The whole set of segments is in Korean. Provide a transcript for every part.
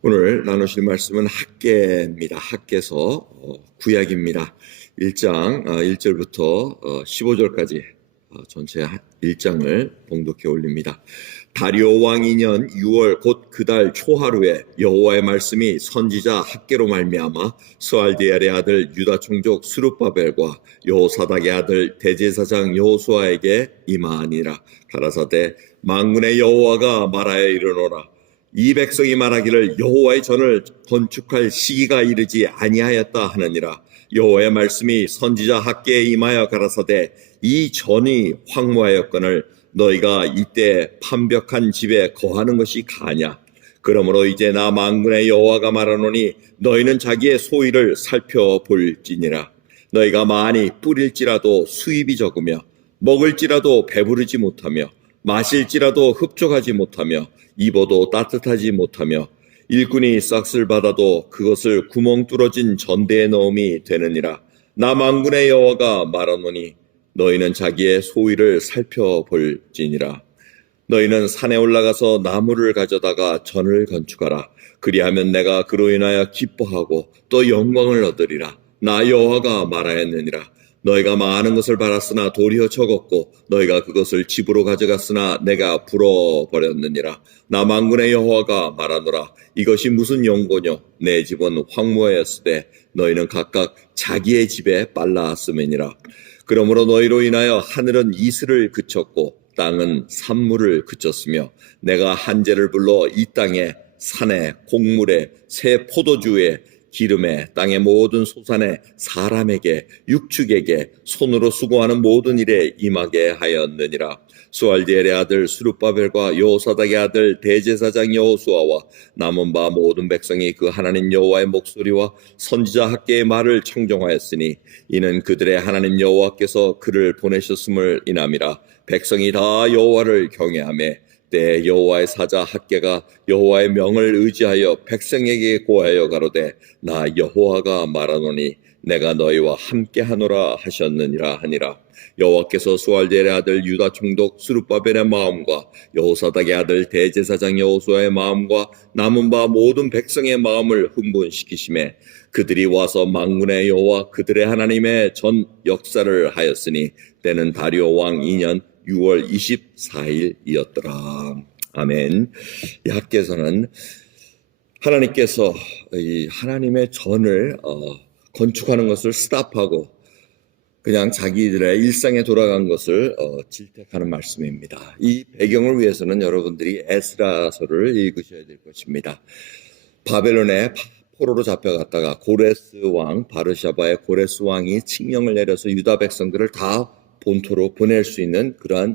오늘 나누실 말씀은 학개입니다. 학개서 구약입니다. 1장 1절부터 15절까지 전체 1장을 봉독해 올립니다. 다리오 왕 2년 6월 곧 그달 초하루에 여호와의 말씀이 선지자 학개로 말미암아 스알디엘의 아들 유다 총족 스룹바벨과 여호사닥의 아들 대제사장 여호수아에게 임하니라. 가라사대 만군의 여호와가 말하여 이르노라. 이 백성이 말하기를 여호와의 전을 건축할 시기가 이르지 아니하였다 하느니라. 여호와의 말씀이 선지자 학개에 임하여 가라사대 이 전이 황무하였거늘 너희가 이때 판벽한 집에 거하는 것이 가냐. 그러므로 이제 나 만군의 여호와가 말하노니 너희는 자기의 소위를 살펴볼지니라. 너희가 많이 뿌릴지라도 수입이 적으며 먹을지라도 배부르지 못하며 마실지라도 흡족하지 못하며 입어도 따뜻하지 못하며 일꾼이 싹쓸 받아도 그것을 구멍 뚫어진 전대에 넣음이 되느니라. 나 만군의 여호와가 말하노니 너희는 자기의 소위를 살펴볼지니라. 너희는 산에 올라가서 나무를 가져다가 전을 건축하라. 그리하면 내가 그로 인하여 기뻐하고 또 영광을 얻으리라. 나 여호와가 말하였느니라. 너희가 많은 것을 받았으나 도리어 적었고 너희가 그것을 집으로 가져갔으나 내가 불어버렸느니라. 나 만군의 여호와가 말하노라. 이것이 무슨 용고뇨? 내 집은 황무하였으되 너희는 각각 자기의 집에 빨라왔음이니라. 그러므로 너희로 인하여 하늘은 이슬을 그쳤고 땅은 산물을 그쳤으며 내가 한재를 불러 이 땅에 산에 곡물에 새 포도주에 기름에 땅의 모든 소산에 사람에게 육축에게 손으로 수고하는 모든 일에 임하게 하였느니라. 스알디엘의 아들 스룹바벨과 여호사닥의 아들 대제사장 여호수아와 남은 바 모든 백성이 그 하나님 여호와의 목소리와 선지자 학개의 말을 청종하였으니 이는 그들의 하나님 여호와께서 그를 보내셨음을 인함이라. 백성이 다 여호와를 경외하며 때 여호와의 사자 학개가 여호와의 명을 의지하여 백성에게 고하여 가로되 나 여호와가 말하노니 내가 너희와 함께하노라 하셨느니라 하니라. 여호와께서 스알디엘의 아들 유다 총독 스룹바벨의 마음과 여호사닥의 아들 대제사장 여호수아의 마음과 남은 바 모든 백성의 마음을 흥분시키심에 그들이 와서 만군의 여호와 그들의 하나님의 전 역사를 하였으니 때는 다리오 왕 2년 6월 24일이었더라. 아멘. 이 학개서는 하나님께서 이 하나님의 전을 건축하는 것을 스탑하고 그냥 자기들의 일상에 돌아간 것을 질책하는 말씀입니다. 이 배경을 위해서는 여러분들이 에스라서를 읽으셔야 될 것입니다. 바벨론에 포로로 잡혀갔다가 고레스 왕 바르샤바의 고레스 왕이 칙령을 내려서 유다 백성들을 다 본토로 보낼 수 있는 그러한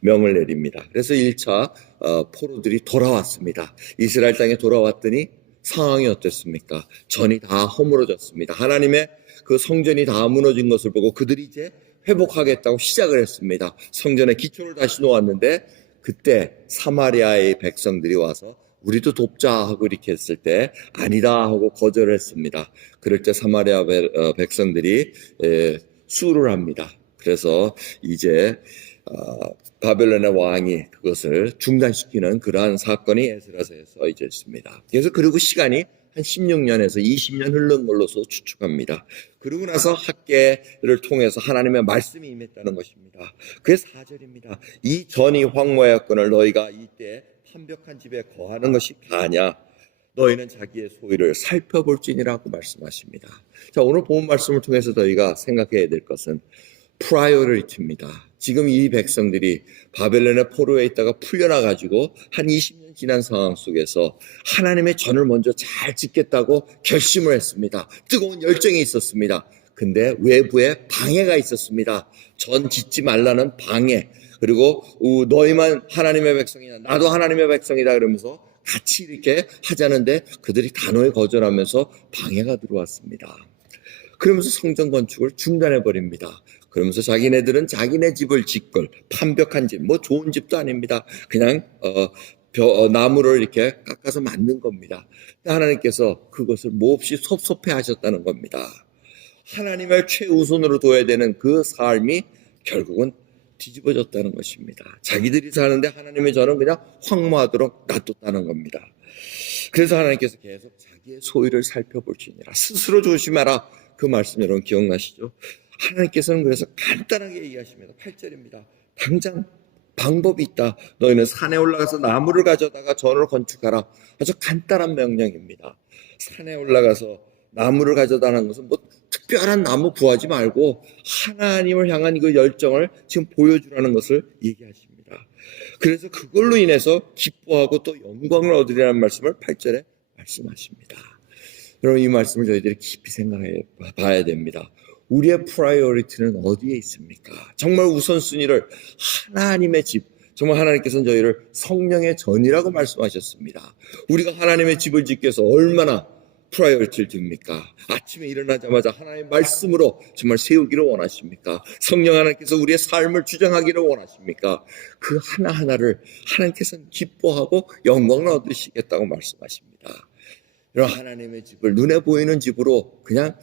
명을 내립니다. 그래서 1차 포로들이 돌아왔습니다. 이스라엘 땅에 돌아왔더니 상황이 어땠습니까? 전이 다 허물어졌습니다. 하나님의 그 성전이 다 무너진 것을 보고 그들이 이제 회복하겠다고 시작을 했습니다. 성전의 기초를 다시 놓았는데 그때 사마리아의 백성들이 와서 우리도 돕자 하고 이렇게 했을 때 아니다 하고 거절을 했습니다. 그럴 때 사마리아 백성들이 수를 합니다. 그래서 이제 바벨론의 왕이 그것을 중단시키는 그러한 사건이 에스라서에 써져 있습니다. 그래서 그리고 시간이 한 16년에서 20년 흐른 걸로서 추측합니다. 그러고 나서 학개를 통해서 하나님의 말씀이 임했다는 것입니다. 그게 4절입니다. 이 전이 황무하였거늘 너희가 이때 판벽한 집에 거하는 것이 가냐. 너희는 자기의 소위를 살펴볼지니라고 말씀하십니다. 자, 오늘 본 말씀을 통해서 저희가 생각해야 될 것은 프라이어리티입니다. 지금 이 백성들이 바벨론의 포로에 있다가 풀려나가지고 한 20년 지난 상황 속에서 하나님의 전을 먼저 잘 짓겠다고 결심을 했습니다. 뜨거운 열정이 있었습니다. 근데 외부에 방해가 있었습니다. 전 짓지 말라는 방해. 그리고 너희만 하나님의 백성이냐, 나도 하나님의 백성이다 그러면서 같이 이렇게 하자는데 그들이 단호히 거절하면서 방해가 들어왔습니다. 그러면서 성전 건축을 중단해버립니다. 그러면서 자기네들은 자기네 집을 짓걸, 판벽한 집, 뭐 좋은 집도 아닙니다. 그냥 나무를 이렇게 깎아서 만든 겁니다. 하나님께서 그것을 몹시 섭섭해 하셨다는 겁니다. 하나님을 최우선으로 둬야 되는 그 삶이 결국은 뒤집어졌다는 것입니다. 자기들이 사는데 하나님의 전은 그냥 황무하도록 놔뒀다는 겁니다. 그래서 하나님께서 계속 자기의 소유를 살펴볼지니라. 스스로 조심하라. 그 말씀 여러분 기억나시죠? 하나님께서는 그래서 간단하게 얘기하십니다. 8절입니다. 당장 방법이 있다. 너희는 산에 올라가서 나무를 가져다가 전을 건축하라. 아주 간단한 명령입니다. 산에 올라가서 나무를 가져다는 것은 뭐 특별한 나무 구하지 말고 하나님을 향한 그 열정을 지금 보여주라는 것을 얘기하십니다. 그래서 그걸로 인해서 기뻐하고 또 영광을 얻으리라는 말씀을 8절에 말씀하십니다. 여러분 이 말씀을 저희들이 깊이 생각해 봐야 됩니다. 우리의 프라이어리티는 어디에 있습니까? 정말 우선순위를 하나님의 집, 정말 하나님께서는 저희를 성령의 전이라고 말씀하셨습니다. 우리가 하나님의 집을 짓기 위해서 얼마나 프라이어리티를 둡니까? 아침에 일어나자마자 하나님의 말씀으로 정말 세우기를 원하십니까? 성령 하나님께서 우리의 삶을 주장하기를 원하십니까? 그 하나하나를 하나님께서는 기뻐하고 영광을 얻으시겠다고 말씀하십니다. 이런 하나님의 집을 눈에 보이는 집으로 그냥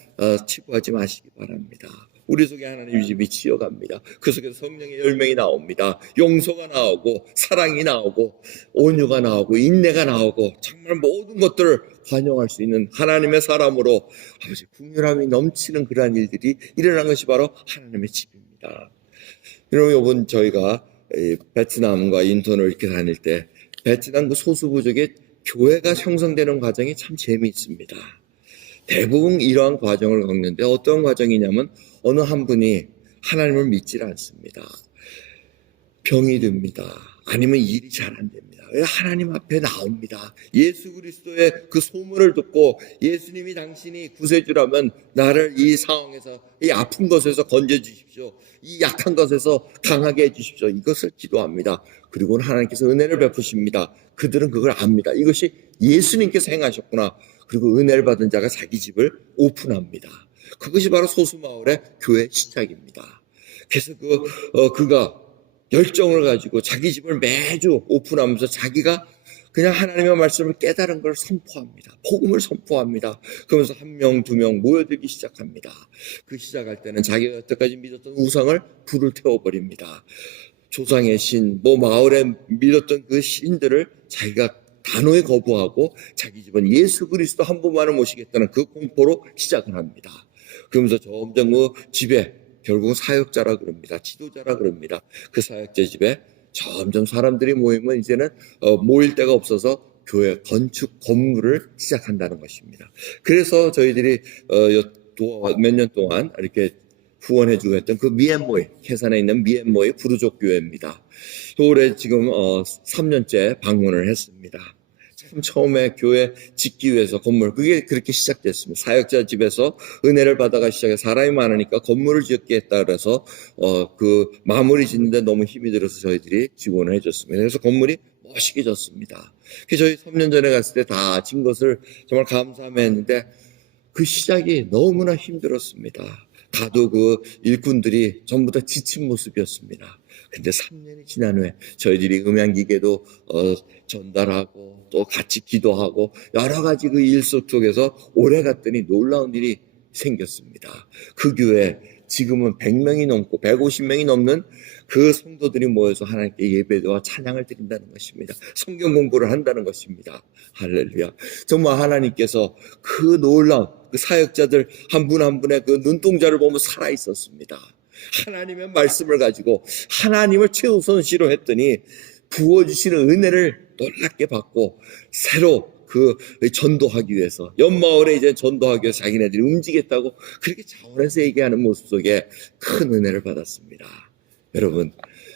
치부하지 마시기 바랍니다. 우리 속에 하나님의 집이 지어갑니다. 그 속에서 성령의 열매가 나옵니다. 용서가 나오고 사랑이 나오고 온유가 나오고 인내가 나오고 정말 모든 것들을 관용할 수 있는 하나님의 사람으로 아버지 긍휼함이 넘치는 그러한 일들이 일어난 것이 바로 하나님의 집입니다. 여러분 이번 저희가 베트남과 인도를 이렇게 다닐 때 베트남 그 소수부족의 교회가 형성되는 과정이 참 재미있습니다. 대부분 이러한 과정을 겪는데 어떤 과정이냐면 어느 한 분이 하나님을 믿질 않습니다. 병이 듭니다. 아니면 일이 잘 안 됩니다. 하나님 앞에 나옵니다. 예수 그리스도의 그 소문을 듣고 예수님이 당신이 구세주라면 나를 이 상황에서 이 아픈 것에서 건져주십시오. 이 약한 것에서 강하게 해주십시오. 이것을 기도합니다. 그리고는 하나님께서 은혜를 베푸십니다. 그들은 그걸 압니다. 이것이 예수님께서 행하셨구나. 그리고 은혜를 받은 자가 자기 집을 오픈합니다. 그것이 바로 소수마을의 교회 시작입니다. 그래서 그가 열정을 가지고 자기 집을 매주 오픈하면서 자기가 그냥 하나님의 말씀을 깨달은 걸 선포합니다. 복음을 선포합니다. 그러면서 한 명, 두 명 모여들기 시작합니다. 그 시작할 때는 자기가 여태까지 믿었던 우상을 불을 태워버립니다. 조상의 신, 마을에 믿었던 그 신들을 자기가 단호히 거부하고 자기 집은 예수 그리스도 한 분만을 모시겠다는 그 공포로 시작을 합니다. 그러면서 점점 그 집에 결국은 사역자라 그럽니다. 지도자라 그럽니다. 그 사역자 집에 점점 사람들이 모이면 이제는 모일 데가 없어서 교회 건축 건물을 시작한다는 것입니다. 그래서 저희들이 몇 년 동안 이렇게 후원해주고 했던 그 미얀모의 해산에 있는 미얀모의 부르족 교회입니다. 올해 지금 3년째 방문을 했습니다. 참 처음에 교회 짓기 위해서 건물 그게 그렇게 시작됐습니다. 사역자 집에서 은혜를 받아가 시작해 사람이 많으니까 건물을 짓겠다 그래서 그 마무리 짓는데 너무 힘이 들어서 저희들이 지원을 해줬습니다. 그래서 건물이 멋있게 졌습니다. 저희 3년 전에 갔을 때 다 진 것을 정말 감사하며 했는데 그 시작이 너무나 힘들었습니다. 가도 그 일꾼들이 전부 다 지친 모습이었습니다. 근데 3년이 지난 후에 저희들이 음향기계도 전달하고 또 같이 기도하고 여러 가지 그 일 속에서 오래 갔더니 놀라운 일이 생겼습니다. 그 교회 지금은 100명이 넘고 150명이 넘는 그 성도들이 모여서 하나님께 예배와 찬양을 드린다는 것입니다. 성경 공부를 한다는 것입니다. 할렐루야. 정말 하나님께서 그 놀라운 그 사역자들 한 분 한 분의 그 눈동자를 보면 살아있었습니다. 하나님의 말씀을 가지고 하나님을 최우선시로 했더니 부어주시는 은혜를 놀랍게 받고 새로 그 전도하기 위해서 연마을에 이제 전도하기 위해서 자기네들이 움직였다고 그렇게 자원해서 얘기하는 모습 속에 큰 은혜를 받았습니다. 여러분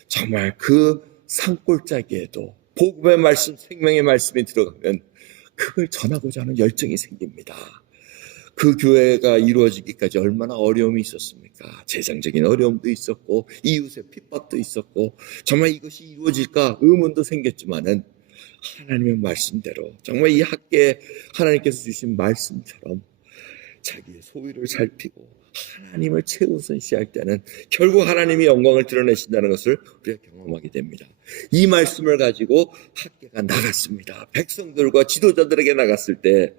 정말 그 산골짜기에도 복음의 말씀 생명의 말씀이 들어가면 그걸 전하고자 하는 열정이 생깁니다. 그 교회가 이루어지기까지 얼마나 어려움이 있었습니까? 재정적인 어려움도 있었고 이웃의 핍박도 있었고 정말 이것이 이루어질까 의문도 생겼지만은 하나님의 말씀대로 정말 이 학계에 하나님께서 주신 말씀처럼 자기의 소유를 살피고 하나님을 최우선시할 때는 결국 하나님이 영광을 드러내신다는 것을 우리가 경험하게 됩니다. 이 말씀을 가지고 학계가 나갔습니다. 백성들과 지도자들에게 나갔을 때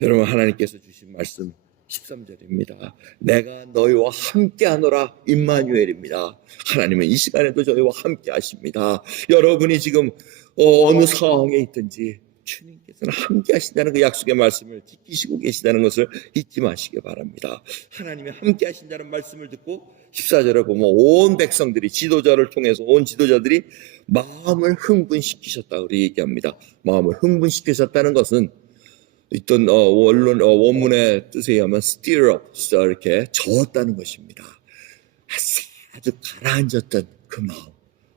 여러분 하나님께서 주신 말씀 13절입니다. 내가 너희와 함께하노라 임마누엘입니다. 하나님은 이 시간에도 저희와 함께 하십니다. 여러분이 지금 어느 상황에 있든지 주님께서는 함께 하신다는 그 약속의 말씀을 지키시고 계시다는 것을 잊지 마시기 바랍니다. 하나님이 함께 하신다는 말씀을 듣고 14절에 보면 온 백성들이 지도자를 통해서 온 지도자들이 마음을 흥분시키셨다고 얘기합니다. 마음을 흥분시키셨다는 것은 있던 원문의 뜻에 의하면 stir up, 이렇게 저었다는 것입니다. 아주 가라앉았던 그 마음,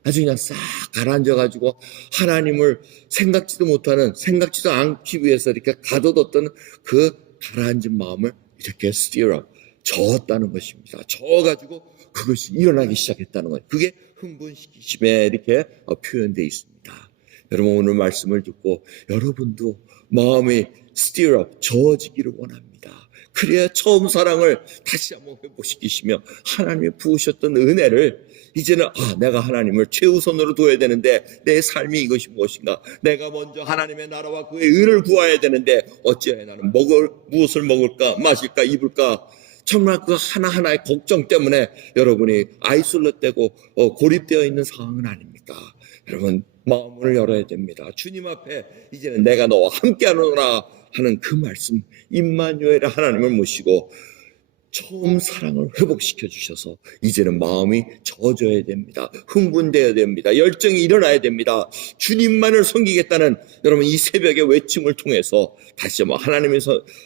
아주 그냥 싹 가라앉아가지고 하나님을 생각지도 않기 위해서 이렇게 가둬뒀던 그 가라앉은 마음을 이렇게 stir up, 저었다는 것입니다. 저어가지고 그것이 일어나기 시작했다는 거예요. 그게 흥분시키심에 이렇게 표현되어 있습니다. 여러분 오늘 말씀을 듣고 여러분도 마음이 stir up, 저어지기를 원합니다. 그래야 처음 사랑을 다시 한번 회복시키시며 하나님이 부으셨던 은혜를 이제는 내가 하나님을 최우선으로 둬야 되는데 내 삶이 이것이 무엇인가? 내가 먼저 하나님의 나라와 그의 의를 구해야 되는데 어찌하여 나는 무엇을 먹을까? 마실까? 입을까? 정말 그 하나하나의 걱정 때문에 여러분이 아이솔로되고 고립되어 있는 상황은 아닙니까? 여러분 마음을 열어야 됩니다. 주님 앞에 이제는 내가 너와 함께하노라 하는 그 말씀, 임마누엘 하나님을 모시고 처음 사랑을 회복시켜 주셔서 이제는 마음이 젖어야 됩니다. 흥분되어야 됩니다. 열정이 일어나야 됩니다. 주님만을 섬기겠다는 여러분 이 새벽의 외침을 통해서 다시 한번 하나님의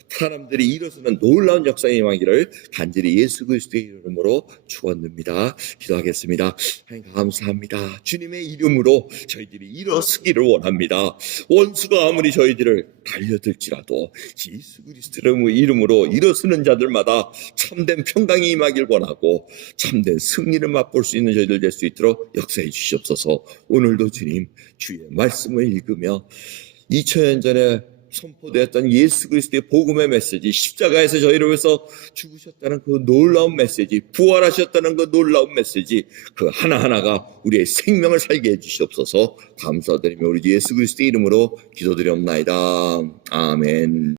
사람들이 일어서는 놀라운 역사의 임하기를 간절히 예수 그리스도의 이름으로 축원드립니다. 기도하겠습니다. 하나님 감사합니다. 주님의 이름으로 저희들이 일어서기를 원합니다. 원수가 아무리 저희들을 달려들지라도 예수 그리스도의 이름으로 일어서는 자들마다 참된 평강이 임하길 원하고 참된 승리를 맛볼 수 있는 저희들 될 수 있도록 역사해 주시옵소서. 오늘도 주님 주의 말씀을 읽으며 2000년 전에 선포되었던 예수 그리스도의 복음의 메시지, 십자가에서 저희를 위해서 죽으셨다는 그 놀라운 메시지, 부활하셨다는 그 놀라운 메시지, 그 하나하나가 우리의 생명을 살게 해주시옵소서. 감사드리며 우리 예수 그리스도의 이름으로 기도드리옵나이다. 아멘.